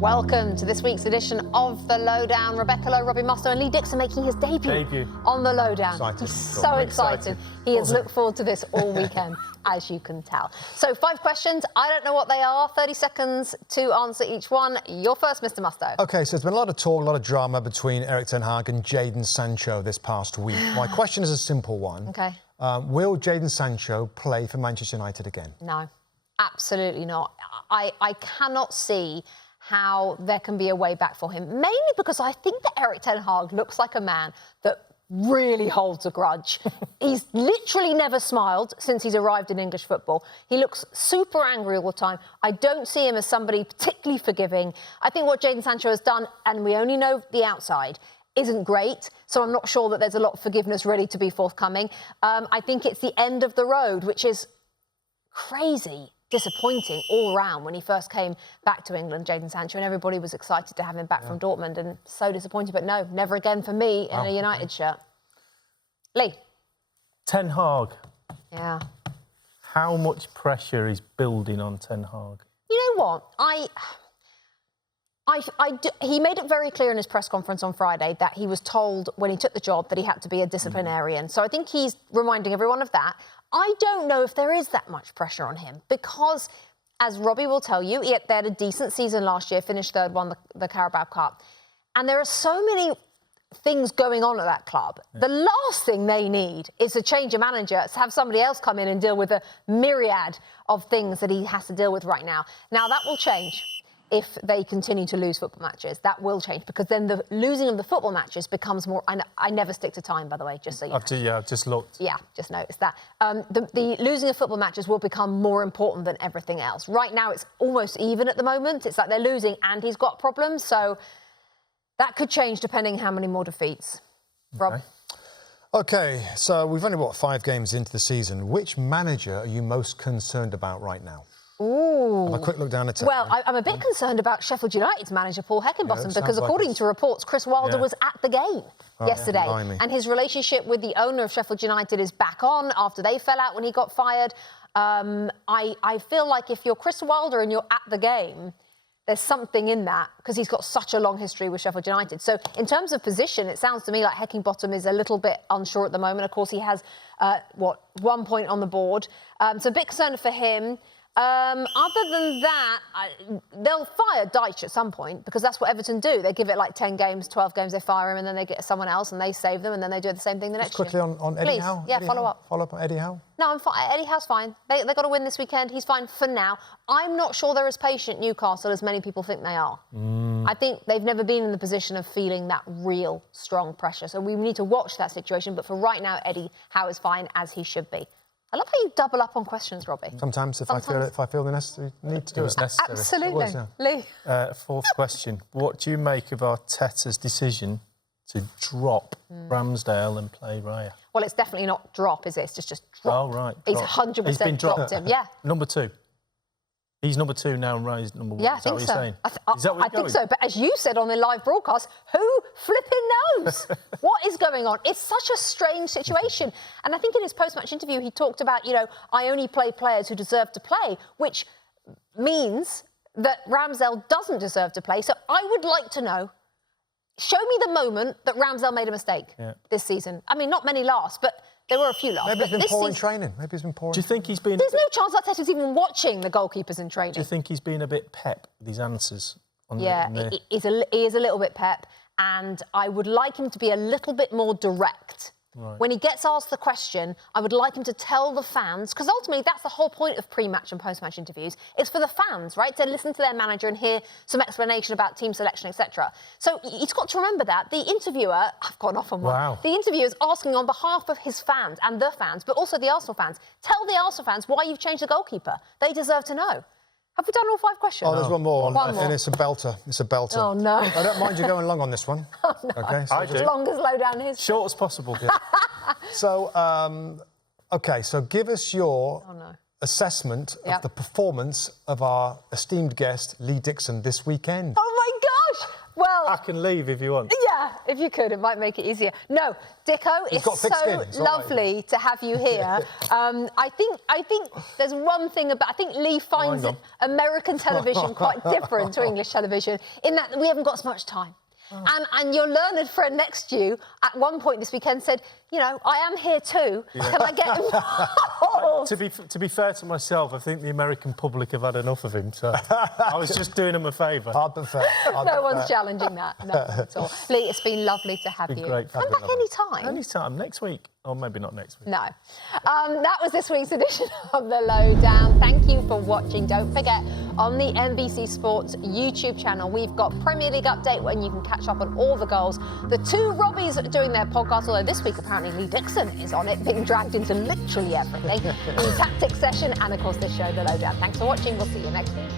Welcome to this week's edition of the Lowe Down. Rebecca Lowe, Robbie Mustoe and Lee Dixon making his debut on the Lowe Down. He's so excited. He has looked forward to this all weekend, as you can tell. So 5 questions. I don't know what they are. 30 seconds to answer each one. You're first, Mr. Mustoe. OK, so there's been a lot of talk, a lot of drama between Erik Ten Hag and Jadon Sancho this past week. My question is a simple one. OK. Will Jadon Sancho play for Manchester United again? No, absolutely not. I cannot see how there can be a way back for him, mainly because I think that Erik Ten Hag looks like a man that really holds a grudge. He's literally never smiled since he's arrived in English football. He looks super angry all the time. I don't see him as somebody particularly forgiving. I think what Jadon Sancho has done, and we only know the outside, isn't great, so I'm not sure that there's a lot of forgiveness ready to be forthcoming. I think it's the end of the road, which is crazy disappointing all round when he first came back to England, Jadon Sancho, and everybody was excited to have him back from Dortmund, and so disappointed, but no, never again for me in a United shirt. Lee? Ten Hag. Yeah. How much pressure is building on Ten Hag? You know what? He made it very clear in his press conference on Friday that he was told when he took the job that he had to be a disciplinarian. So I think he's reminding everyone of that. I don't know if there is that much pressure on him because, as Robbie will tell you, they had a decent season last year, finished third, won the Carabao Cup. And there are so many things going on at that club. The last thing they need is to change a manager, to have somebody else come in and deal with a myriad of things that he has to deal with right now. Now, that will change if they continue to lose football matches. That will change, because then the losing of the football matches becomes more... I never stick to time, by the way, just so you know. I've just looked. Yeah, just noticed that. The losing of football matches will become more important than everything else. Right now, it's almost even at the moment. It's like they're losing and he's got problems, so that could change depending how many more defeats. Rob? OK, so we've only, 5 games into the season. Which manager are you most concerned about right now? Ooh. Have a quick look down the table. Well, I'm a bit concerned about Sheffield United's manager, Paul Heckingbottom, because according to reports, Chris Wilder was at the game yesterday. And his relationship with the owner of Sheffield United is back on after they fell out when he got fired. I feel like if you're Chris Wilder and you're at the game, there's something in that, because he's got such a long history with Sheffield United. So in terms of position, it sounds to me like Heckingbottom is a little bit unsure at the moment. Of course, he has, 1 point on the board. So a bit concerned for him. Other than that, they'll fire Deitch at some point, because that's what Everton do. They give it like 10 games, 12 games, they fire him, and then they get someone else and they save them, and then they do the same thing the next year. Quickly on Eddie Howe. Yeah, follow up. Follow up on Eddie Howe? No, I'm fine. Eddie Howe's fine. They got to win this weekend. He's fine for now. I'm not sure they're as patient, Newcastle, as many people think they are. I think they've never been in the position of feeling that real strong pressure. So we need to watch that situation. But for right now, Eddie Howe is fine, as he should be. I love how you double up on questions, Robbie. Sometimes, if I feel the necessary need to do it. Necessary. Absolutely. Lee? 4th question. What do you make of Arteta's decision to drop Ramsdale and play Raya? Well, it's definitely not drop, is it? It's just drop. Oh, right. He's 100% dropped him, yeah. Number 2. He's number 2 now and Raya's number 1. Yeah, is that what you're saying? I think so. But as you said on the live broadcast, who flipping knows? What is going on? It's such a strange situation. And I think in his post-match interview, he talked about, I only play players who deserve to play, which means that Ramsdale doesn't deserve to play. So I would like to know, show me the moment that Ramsdale made a mistake this season. I mean, not many last, but there were a few last. Maybe he's been poor in training. Maybe he's been poor. Do you think he's been... There's no chance Arteta's even watching the goalkeepers in training. Do you think he's been a bit pep with his answers? He is a little bit pep, and I would like him to be a little bit more direct. Right. When he gets asked the question, I would like him to tell the fans, because ultimately that's the whole point of pre-match and post-match interviews. It's for the fans, right, to listen to their manager and hear some explanation about team selection, etc. So he's got to remember that. The interviewer, I've gone off on one. Wow. The interviewer is asking on behalf of his fans and the fans, but also the Arsenal fans, tell the Arsenal fans why you've changed the goalkeeper. They deserve to know. Have we done all 5 questions? Oh, there's one more. One more. And it's a belter. It's a belter. Oh, no. I don't mind you going long on this one. Oh, no. OK, so as long as Lowe Down is. Short as possible. So, OK, so give us your assessment of the performance of our esteemed guest, Lee Dixon, this weekend. Oh, my gosh! Well, I can leave if you want. Yeah, if you could, it might make it easier. No, Dicko, it's so lovely to have you here. I think there's one thing about, I think Lee finds American television quite different to English television in that we haven't got as much time. And your learned friend next to you at one point this weekend said, you know, I am here too. Yeah. Can I get involved? To be fair to myself, I think the American public have had enough of him. So I was just doing him a favour. Hard but fair. No one's challenging that. No, at all. Lee, it's been lovely to have you. Great. Come back any time. Any time. Next week. Or maybe not next week. No. That was this week's edition of The Lowe Down. Thank you for watching. Don't forget, on the NBC Sports YouTube channel, we've got Premier League Update when you can catch up on all the goals. The two Robbies are doing their podcast, although this week apparently Lee Dixon is on it, being dragged into literally everything. The tactics session and, of course, this show, The Lowe Down. Thanks for watching. We'll see you next week.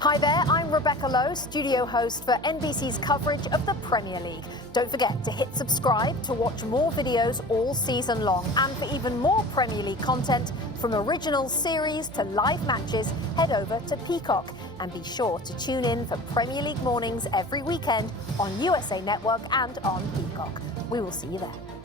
Hi there, I'm Rebecca Lowe, studio host for NBC's coverage of the Premier League. Don't forget to hit subscribe to watch more videos all season long. And for even more Premier League content, from original series to live matches, head over to Peacock. And be sure to tune in for Premier League mornings every weekend on USA Network and on Peacock. We will see you there.